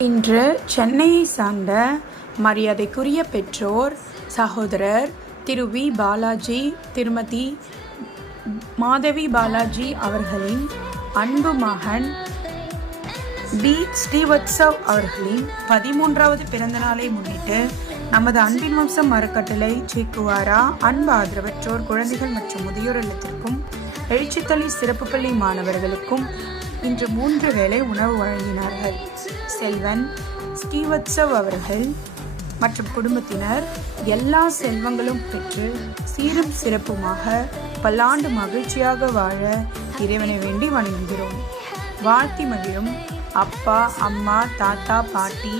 இன்று சென்னையை சார்ந்த மரியாதைக்குரிய பெற்றோர் சகோதரர் திரு வி. பாலாஜி திருமதி மாதவி பாலாஜி அவர்களின் அன்பு மகன் பி ஸ்ரீவத்சவ் அவர்களின் பதிமூன்றாவது பிறந்த நாளை முன்னிட்டு நமது அன்பின் வம்சம் அறக்கட்டளை சீக்குவாரா அன்பு ஆதரவற்றோர் குழந்தைகள் மற்றும் முதியோர் இல்லத்திற்கும் எழுச்சித்தளி சிறப்பு பள்ளி மாணவர்களுக்கும் இன்று மூன்று வேளை உணவு வழங்கினார்கள். செல்வன் ஸ்ரீவத்சவ் அவர்கள் மற்றும் குடும்பத்தினர் எல்லா செல்வங்களும் பெற்று சீரும் சிறப்புமாக பல்லாண்டு மகிழ்ச்சியாக வாழ இறைவனை வேண்டி வணங்குகிறோம். வாழ்த்தி மகிழும் அப்பா அம்மா தாத்தா பாட்டி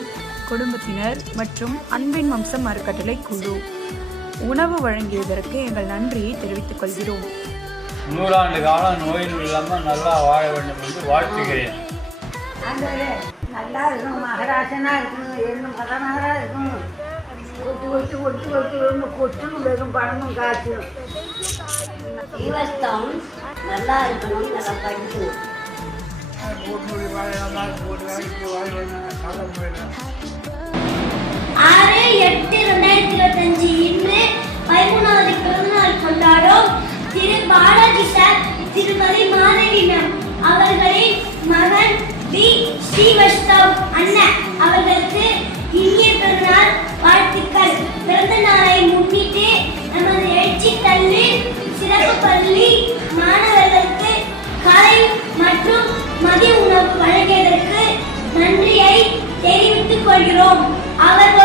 குடும்பத்தினர் மற்றும் அன்பின் வம்சம் அறக்கட்டளை குழு. உணவு வழங்கியதற்கு எங்கள் நன்றியை தெரிவித்துக் கொள்கிறோம். நூறாண்டு காலம் நோயில் இல்லாமல் நல்லா வாழ வேண்டும் என்று வாழ்த்துகிறேன். நல்லா இருக்கணும். மகராசனா இருக்கணும். எண்ணம் பதனாரா இருக்கணும். ஒட்டு ஒட்டு ஒட்டு ஒட்டு ஒன்று கொட்டுன்னு வெறும் பணமும் காய்ச்சணும் ஜீவஸ்தம் நல்லா இருக்கணும். நல்லா படிக்கணும். ஆறு மகன் வி. ஸ்ரீவஸ்தவ் அண்ணன். அவர்களுக்கு இனிய பிறந்தநாள் வாழ்த்துக்கள். பிறந்த நாளை முன்னிட்டு நமது எழுச்சி தள்ளி சிறப்பு பள்ளி மாணவர்களுக்கு காலை மற்றும் மதிய உணவு வழங்கியதற்கு நன்றியை தெரிவித்துக் கொள்கிறோம். அவர்களும்